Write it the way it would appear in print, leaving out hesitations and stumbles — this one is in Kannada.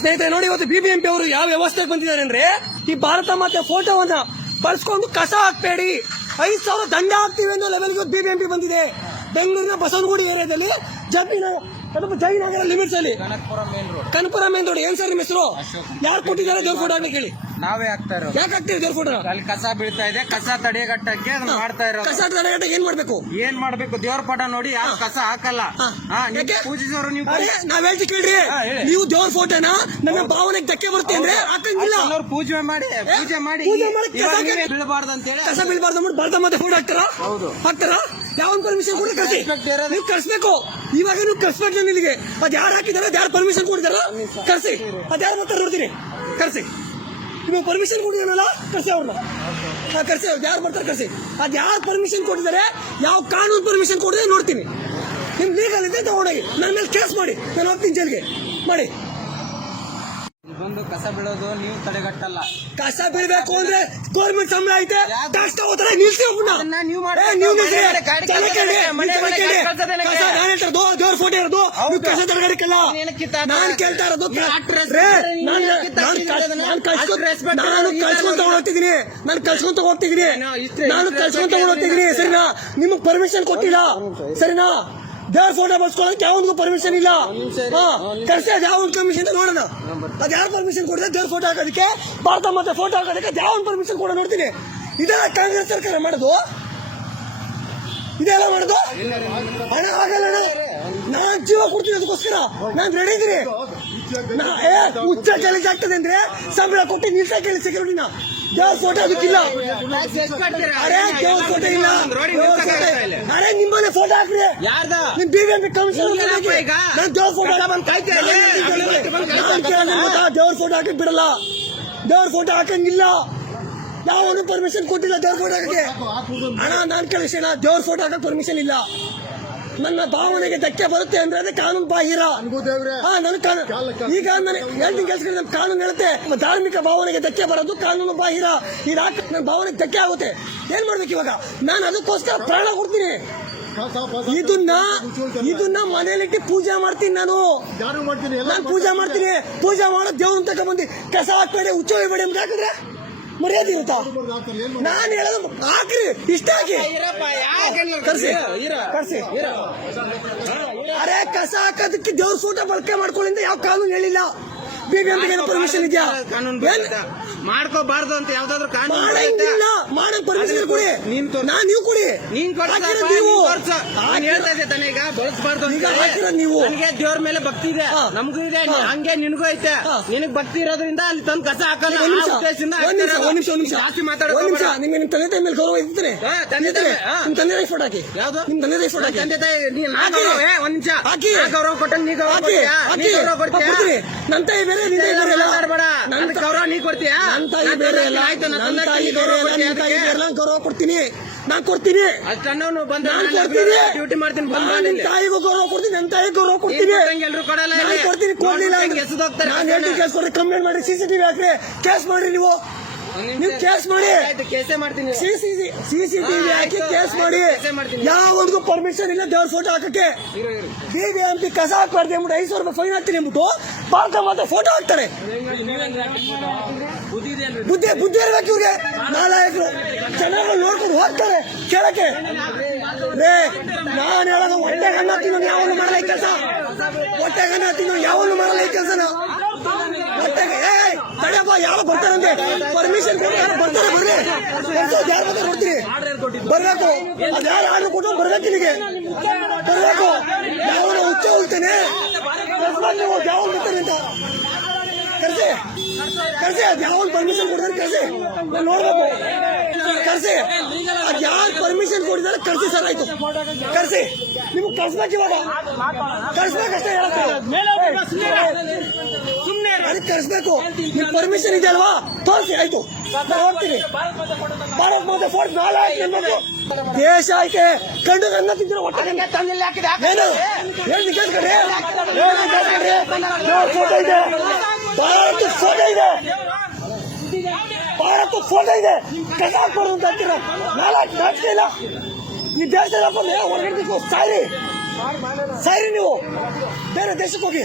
ಸ್ನೇಹಿತರೆ ನೋಡಿ, ಇವತ್ತು ಬಿಬಿಎಂಪಿ ಅವರು ಯಾವ ವ್ಯವಸ್ಥೆಗೆ ಬಂದಿದ್ದಾರೆ ಅಂದ್ರೆ, ಈ ಭಾರತ ಮಾತೆ ಫೋಟೋವನ್ನ ಬಳಸ್ಕೊಂಡು ಕಸ ಹಾಕ್ಬೇಡಿ, 5,000 ದಂಡ ಹಾಕ್ತೀವಿ ಅನ್ನೋ ಲೆವೆಲ್ಗೆ ಬಿಬಿಎಂಪಿ ಬಂದಿದೆ. ಬೆಂಗಳೂರಿನ ಬಸವನಗುಡಿ ಏರಿಯಾದಲ್ಲಿ ಜಯನಗರ ಲಿಮಿಟ್ಸ್ ಅಲ್ಲಿ ಕನಕಪುರ ಮೇನ್ ರೋಡ್. ಏನ್ ಸರ್ ನಿಮ್ಮ ಹೆಸರು? ಯಾರು ಕೊಟ್ಟಿದ್ದಾರೆ ದೇವ್ರ ಫೋಟೋ ಹಾಕಿ ಹೇಳಿ? ನಾವೇ ಆಗ್ತಾ ಇರೋದು. ಯಾಕೆ ಹಾಕ್ತೀವಿ ದೇವ್ರ ಫೋಟೋ? ಅಲ್ಲಿ ಕಸ ಬೀಳ್ತಾ ಇದೆ, ಕಸ ತಡೆಗಟ್ಟಕ್ಕೆ ಮಾಡ್ತಾ ಇರೋದು. ಕಸ ತಡೆಗಟ್ಟಕ್ಕೆ ಏನ್ ಮಾಡ್ಬೇಕು? ದೇವ್ರ ಫೋಟೋ ನೋಡಿ ಯಾರು ಕಸ ಹಾಕಲ್ಲ. ಪೂಜಿಸೋರು ನೀವು. ನಾವ್ ಹೇಳ್ತಿ ಕೇಳ್ರಿ, ನೀವು ದೇವ್ರ ಫೋಟೋನ ನಮ್ಮ ಭಾವನೆಗೆ ಧಕ್ಕೆ ಬರುತ್ತೆ ಅಂದ್ರೆ ಹಾಕಂಗಿಲ್ಲ. ಪೂಜೆ ಮಾಡಿ ಬೀಳಬಾರ್ದು ಅಂತ ಹೇಳಿ, ಕಸ ಬೀಳಬಾರ್ದು ಅಂದ್ಬಿಟ್ಟು ಭಾರತ ಮಾತೆ ಫೋಟೋ ಹಾಕ್ತಾರ? ಹಾಕ್ತಾರ? ಯಾವ ಪರ್ಮಿಷನ್ ಕೂಡ ಕರ್ಸಿ, ನೀವು ಕರ್ಸ್ಬೇಕು. ಇವಾಗ ನೀವು ಕರ್ಸ್ಬೇಕು ಇಲ್ಲಿಗೆ. ಅದ್ ಯಾರು ಹಾಕಿದಾರೆ, ಅದ್ ಯಾರು ಪರ್ಮಿಷನ್ ಕೊಟ್ಟಿದಾರ ಕರ್ಸಿ. ಅದ್ ಯಾರು ಬರ್ತಾರೆ ನೋಡ್ತೀನಿ, ಕರ್ಸಿ. ನೀವು ಪರ್ಮಿಷನ್ ಕೊಟ್ಟಿದಾರಲ್ಲ, ಕರ್ಸಿ ಅವ್ರನ್ನ. ಕರ್ಸಿ, ಯಾರು ಬರ್ತಾರೆ ಕರ್ಸಿ. ಅದ್ ಯಾರು ಪರ್ಮಿಷನ್ ಕೊಟ್ಟಿದ್ದಾರೆ, ಯಾವ ಕಾನೂನು ಪರ್ಮಿಷನ್ ಕೊಟ್ಟಿದೆ ನೋಡ್ತೀನಿ. ನಿಮ್ ಲೀಗಲ್ ಇದೆ ತಗೊಂಡೋಗಿ ನನ್ನ ಮೇಲೆ ಕೇಸ್ ಮಾಡಿ, ನಾನು ಹೋಗ್ತೀನಿ ಜೈಲ್ಗೆ ಮಾಡಿ. ಬಂದು ಕಸ ಬೀಳೋದು ನೀವು ತಡೆಗಟ್ಟಲ್ಲ. ಕಸ ಬೀಳ್ಬೇಕು ಅಂದ್ರೆ ಗೌರ್ಮೆಂಟ್ ಸಂಬಳ ಐತೆ, ಟ್ಯಾಕ್ಸ್ ತಗೋತಾರೆ, ನಿಲ್ಸಿ ದೇವ್ರ ಫೋಟೋ ಇರೋದು ಕಸ ತಡೆಗಟ್ಟಲ್ಲ. ನಾನು ಕೇಳ್ತಾ ಇರೋದು, ನಾನು ಕಳ್ಸ್ಕೊಂತ ಹೋಗ್ತಿದ್ದೀನಿ, ಸರಿನಾ? ನಿಮಗ್ ಪರ್ಮಿಷನ್ ಕೊಟ್ಟಿಲ್ಲ, ಸರಿನಾ? ದೇವ್ರ ಫೋಟೋ ಬಳಸ್ಕೊಳ್ಳೋಕೆ ಯಾವನಿಗೂ ಪರ್ಮಿಷನ್ ಇಲ್ಲ. ಕರ್ಸಿ, ಅದ್ ಯಾವ ಪರ್ಮಿಷನ್ ನೋಡೋಣ. ಅದ್ ಯಾರು ಪರ್ಮಿಷನ್ ಕೊಡಿದ್ರೆ ದೇವ್ರ ಫೋಟೋ ಹಾಕೋದಕ್ಕೆ, ಭಾರತ ಮತ್ತೆ ಫೋಟೋ ಹಾಕೋದಕ್ಕೆ ಯಾವ ಪರ್ಮಿಷನ್ ಕೊಡ ನೋಡ್ತೀನಿ. ಇದೆಲ್ಲ ಕಾಂಗ್ರೆಸ್ ಸರ್ಕಾರ ಮಾಡೋದು, ಇದೆಲ್ಲ ಮಾಡೋದು. ಹಣ ಆಗಲ್ಲ, ನಾನ್ ಜೀವ ಕೊಡ್ತೀನಿ ಅದಕ್ಕೋಸ್ಕರ ನಾನ್ ರೆಡಿ ಇದೀನಿ. ಹುಚ್ಚ ಚಾಲೆಂಜ್ ಆಗ್ತದೆ ಅಂದ್ರೆ ಸಂಬಳ ಕೊಟ್ಟು ನಿಲ್ಸ ಕೇಳಿ ಸೆಕ್ಯೂರಿಟಿನ. ದೇವ್ರ ಫೋಟೋ ಅದಕ್ಕಿಲ್ಲ. ಅರೆ ದೇವ್ರ ಫೋಟೋ ಇಲ್ಲ, ಅರೆ ನಿಮ್ಮನೆ ಫೋಟೋ ಹಾಕ್ರಿ. ನಿಮ್ ಬಿಬಿಎಂಪಿ ಕಮಿಷನರ್ ದೇವ್ರ ಫೋಟೋ ದೇವ್ರ ಫೋಟೋ ಹಾಕಕ್ ಬಿಡಲ್ಲ. ದೇವ್ರ ಫೋಟೋ ಹಾಕಂಗಿಲ್ಲ, ಯಾವನು ಪರ್ಮಿಷನ್ ಕೊಟ್ಟಿಲ್ಲ ದೇವ್ರ ಫೋಟೋ ಹಾಕಕ್ಕೆ. ಹಣ ನಾನ್ ಕೇಳಿಸೋಣ, ದೇವ್ರ ಫೋಟೋ ಹಾಕಕ್ ಪರ್ಮಿಷನ್ ಇಲ್ಲ. ನನ್ನ ಭಾವನೆಗೆ ಧಕ್ಕೆ ಬರುತ್ತೆ ಅಂದ್ರೆ ಅದೇ ಕಾನೂನು ಬಾಹಿರ. ಈಗ ನಾನು ಹೇಳ್ತೀನಿ ಕೇಳಿಸ್ಕೊಂಡು, ನಮ್ಮ ಕಾನೂನು ಹೇಳುತ್ತೆ ಧಾರ್ಮಿಕ ಭಾವನೆಗೆ ಧಕ್ಕೆ ಬರೋದು ಕಾನೂನು ಬಾಹಿರ. ಇದು ನನ್ನ ಭಾವನೆಗೆ ಧಕ್ಕೆ ಆಗುತ್ತೆ. ಏನ್ ಮಾಡ್ಬೇಕು ಇವಾಗ? ನಾನು ಅದಕ್ಕೋಸ್ಕರ ಪ್ರಾಣ ಕೊಡ್ತೀನಿ. ಇದನ್ನ ಮನೇಲಿಟ್ಟು ಪೂಜೆ ಮಾಡ್ತೀನಿ. ನಾನು ಪೂಜೆ ಮಾಡ್ತೀನಿ. ಪೂಜೆ ಮಾಡೋ ದೇವ್ರನ್ನ ತಗೊಂಡ್ಬಂದು ಕಸ ಹಾಕ್ಬೇಡಿ, ಹುಚ್ಚ ಹೋಗ್ಬೇಡಿ ಅಂತ ಹಾಕಿದ್ರೆ ಮರ್ಯಾದೆ ಇರುತ್ತಾ? ನಾನು ಹೇಳೋದು ಹಾಕ್ರಿ, ಇಷ್ಟ ಹಾಕಿ ಕರ್ಸಿ. ಅರೆ ಕಸ ಹಾಕೋದಕ್ಕೆ ದೇವ್ರ ಫೋಟೋ ಬಳಕೆ ಮಾಡ್ಕೊಳ್ಳಿ ಅಂತ ಯಾವ ಕಾನೂನು ಹೇಳಿಲ್ಲ. ಬಿಬಿಎಂಪಿಗೆ ಪರ್ಮಿಷನ್ ಇದೆಯಾ? ಮಾಡ್ಕೋಬಾರ್ದು ಅಂತ ಯಾವ್ದಾದ್ರು ಮಾಡಂಗಿಲ್ಲ. ಮಾಡಕ್ ಪರ್ಮಿಷನ್ ಕೊಡಿ, ನೀವು ಕೊಡಿ. ನೀವು ದೇವ್ರ ಮೇಲೆ ಭಕ್ತಿ ಇದೆ, ನಮಗೂ ಇದೆ, ಹಂಗೆ ನಿನಗೂ ಐತೆ. ನಿನಗ್ ಭಕ್ತಿ ಇರೋದ್ರಿಂದ ಅಲ್ಲಿ ತಂದು ಕಸ ಹಾಕಲ್ಲ. ಜಾಸ್ತಿ ಮಾತಾಡೋದು ನಿಮ್ಗೆ ನಿಮ್ ತಂದೆ ತಾಯಿ ಮೇಲೆ ಗೌರವ ಇರ್ತಾರೆ. ನಿಮ್ ತಂದೆ ತಾಯಿ ಫೋಟೋ ಹಾಕಿ. ಯಾವ್ದು ನಿಮ್ ತಂದೆ ತಾಯಿ ಫೋಟೋ ಹಾಕಿ. ತಂದೆ ತಾಯಿ ಒಂದ್ ನಿಮಿಷ ಹಾಕಿ. ಗೌರವ ಕೊಟ್ಟಂಗ್ ನೀ ಗೌರವ ಕೊಡ್ತೀಯ. ನನ್ನ ತಾಯಿ ಬೇರೆ, ನನ್ನ ಗೌರವ ನೀ ಕೊಡ್ತೀಯಾ? ನನ್ನ ತಾಯಿ ಬೇರೆ ಅಲ್ಲ, ನನ್ನ ತಾಯಿ ಬೇರೆ ಅಲ್ಲ, ನಿನ್ನ ತಾಯಿ ಬೇರೆ ಅಲ್ಲ. ಗೌರವ ಕೊಡ್ತೀನಿ, ನಾನು ಕೊಡ್ತೀನಿ. ಅಷ್ಟನ್ನು ಡ್ಯೂಟಿ ಮಾಡ್ತೀನಿ. ನಿನ್ನ ತಾಯಿಗೂ ಗೌರವ ಕೊಡ್ತೀನಿ, ನನ್ನ ತಾಯಿಗೂ ಗೌರವ ಕೊಡ್ತೀನಿ. ಎಲ್ರು ಕೊಡಲ್ಲ, ಕೊಡ್ತೀನಿ. ಕೊಡ್ಲಿಲ್ಲ ನಾನು ಹೇಳ್ತೀನಿ, ಕೇಸ್ ಕೊಡಿ, ಕಂಪ್ಲೇಂಟ್ ಮಾಡಿ, CCTV ಹಾಕ್ರಿ, ಕೇಸ್ ಮಾಡ್ರಿ. ನೀವು ಕೇಸ್ ಮಾಡಿ, ಕೇಸೇ ಮಾಡ್ತೀನಿ. CCTV ಹಾಕಿ ಕೇಸ್ ಮಾಡಿ. ಯಾವನಿಗೂ ಪರ್ಮಿಷನ್ ಇಲ್ಲ ದೇವ್ರ ಫೋಟೋ ಹಾಕಕ್ಕೆ. ಬಿಬಿಎಂಪಿ ಕಸ ಹಾಕ್ಬಾರ್ದು ಅಂದ್ಬಿಟ್ಟು 5,000 ರೂಪಾಯಿ ಫೈನ್ ಹಾಕ್ತೀನಿ ಅಂದ್ಬಿಟ್ಟು ಭಾರತ ಮಾತ್ರ ಫೋಟೋ ಹಾಕ್ತಾರೆ. ಬುದ್ಧಿ ಇರ್ಬೇಕು ಇವ್ರಿಗೆ. ನಾಲಾಯಕರು ಚೆನ್ನಾಗಿ ನೋಡ್ಕೊಂಡು ಹೋಗ್ತಾರೆ ಕೇಳಕ್ಕೆ. ನಾನು ಹೇಳೋದು ಹೊಟ್ಟೆಗೆ ಅನ್ನ ತಿನ್ನೋ ಯಾವನು ಮಾಡಲ್ಲ ಈ ಕೆಲಸ. ಹೊಟ್ಟೆಗೆ ಅನ್ನ ತಿನ್ನೋ ಯಾವನು ಮಾಡಲ್ಲ ಈ ಕೆಲಸನ. ಹೊಟ್ಟೆಗೆ ತಡೆಯಪ್ಪ, ಯಾರು ಬರ್ತಾರಂತೆ ಪರ್ಮಿಷನ್ ಕೊಡ್ತಾರೆ, ಬರ್ತಾರೆ. ಬರ್ರಿ, ಯಾರು ಬರ್ತಾರೆ ನೋಡ್ತೀನಿ. ಬರ್ಬೇಕು, ಅದ್ ಯಾರು ಆರ್ಡರ್ ಕೊಟ್ಟು ಬರ್ಬೇಕು, ಇಲ್ಲಿಗೆ ಬರ್ಬೇಕು. ಯಾವನ ಹುಚ್ಚ ಹೋಗ್ತೇನೆ, ಯಾವ ಬರ್ತಾನೆ ಅಂತ ಕರ್ಸಿ. ಅದ್ ಯಾವ ಪರ್ಮಿಷನ್ ಕೊಡ್ತಾರೆ ಕರ್ಸಿ, ನಾನು ನೋಡ್ಬೇಕು. ಕರ್ಸಿ, ಅದ್ ಯಾರು ಪರ್ಮಿಷನ್ ಕೊಟ್ಟಿದ್ದಾರೆ ಕರ್ಸಿ. ಸರ್ ಆಯ್ತು, ಕರ್ಸಿ. ನಿಮ್ಗೆ ಕರ್ಸ್ಬೇಕು, ಇವಾಗ ಕರ್ಸ್ಬೇಕಷ್ಟೇ ಹೇಳಕ್ಕೆ. ಅದಕ್ಕೆ ಕರ್ಸ್ಬೇಕು. ನಿಮ್ ಪರ್ಮಿಷನ್ ಇದೆ ಅಲ್ವಾ, ತೋರಿಸಿ. ಆಯ್ತು, ನಾನು ಹೋಗ್ತೀನಿ. ಭಾರತ್ ಮಾತೆ ಫೋರ್ಟ್ ನಾಳೆ ಹಾಕಿ ದೇಶ ಆಯ್ಕೆ ಕಂಡು ಅನ್ನ ತಿಂದಿರೋ ಹೊಟ್ಟೆ ಏನು ಹೇಳಿ ಕೇಳ್ಕೊಂಡ್ರಿ. ಫೋಟೋ ಇದೆ, ಭಾರತ ಫೋಟೋ ಇದೆ, ಭಾರತ ಫೋಟೋ ಇದೆ. ಕಸ ಹಾಕ್ಬಾರ್ದು ಅಂತ ಅಂತೀರ. ನಾಲ್ಕು ನಾಚಿಕೆ ಇಲ್ಲ ಈ ದೇಶದ. ಹೊರಗಡೆ ಸಾರಿ ನೀವು ಬೇರೆ ದೇಶಕ್ಕೆ ಹೋಗಿ.